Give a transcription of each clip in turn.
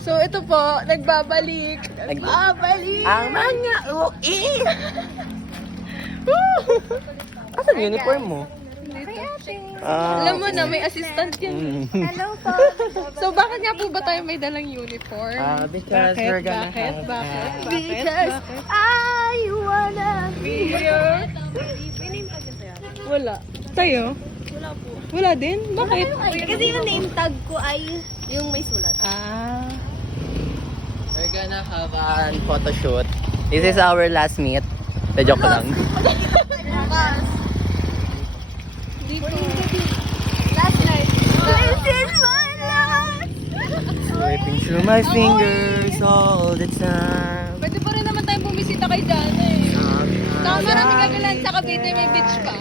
So, ito po, nagbabalik. Nagbabalik. Ang mga UI! Asan yung uniform mo? Alam mo na, may assistant yan. Hello po. So, bakit nga po ba tayo may dalang uniform? Because we're gonna Bakit? have Bakit? Because I wanna be Here? Wala. Tayo? Wala po. Wala din? Bakit? Kasi yung name tag ko ay yung may sulat. Ah. We're gonna have a photo shoot. This is our last meet. The joke lang. Dito. Last night. This is my last. Slipping through my fingers all the time. Pwede pa rin naman tayong bumisita kay Jana eh. Saka marami kagalan sa Cavite, may beach pa.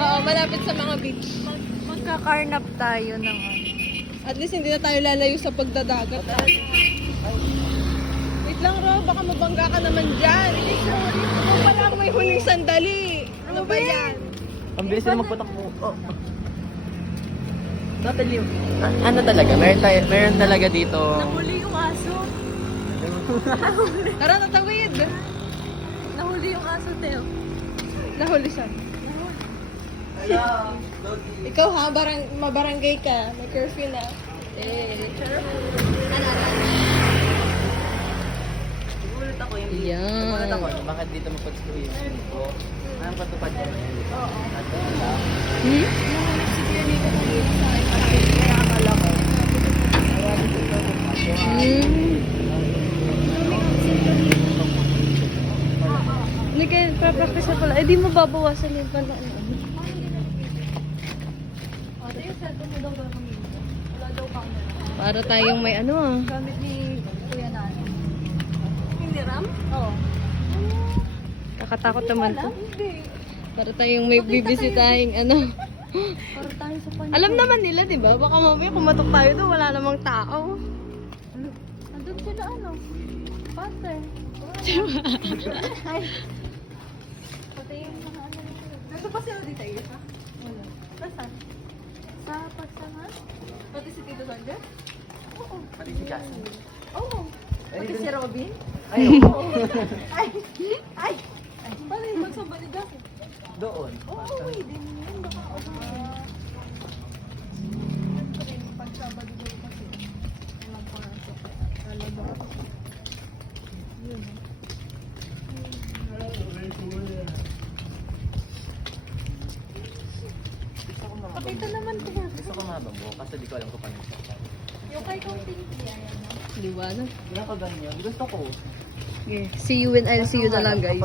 Oo, malapit sa mga beach. Magkakarnap tayo ng At least hindi na tayo lalayo sa pagdadagat. Wait lang, Ro. Baka mabangga ka naman dyan. Ikaw pala ang may huling sandali. Ano ba yan? Ang bilis na magpatakbo. Oh. Natalim. Ano talaga? Meron talaga dito. Nahuli yung aso. Tara, natawid. Nahuli yung aso, Teo. Nahuli siya. Ikaw ha, mabarangay ka. May curfew na. Nagulat ako yung Yan. Nagulat ako. Bakit dito mapag-swimming ko? Anong patupad niya na yan? Hmm? Hindi kayo, pra-practice na pala. Eh, di mo babawasan yung pala. Para tayong may ano ah. Gamit ni Kuya Nani. Hindi ram? Oo. Kakatakot naman to. Hindi. Para tayong may bibisitahin ano. Para tayo sa pan. Alam naman nila, di ba? Baka mamaya kumatok tayo doon, wala namang tao. Andun sila ano? Pate. Ay. Pati yung mga ano. Nasa pa sila dito isa? Wala. Nasaan? Sa pagsangan? Pati si Tito Sandra? Oo. Pati si Cassie. Oo. Pati si Robin? Ay, oo. Ay. Ay. Paano yung magsamba ni Jack? Doon. Oo, pwede yun. Baka ako. Pag Sabado daw kasi. Alam ko lang siya. Talaga. Yun. Pakita naman ko. Gusto ko mababo kasi di ko alam kung paano siya. Yung kay Kaunting Tia, yan no? Di ba? Hindi ako ganyan. Gusto ko. Okay. See you when I'll see you na lang guys.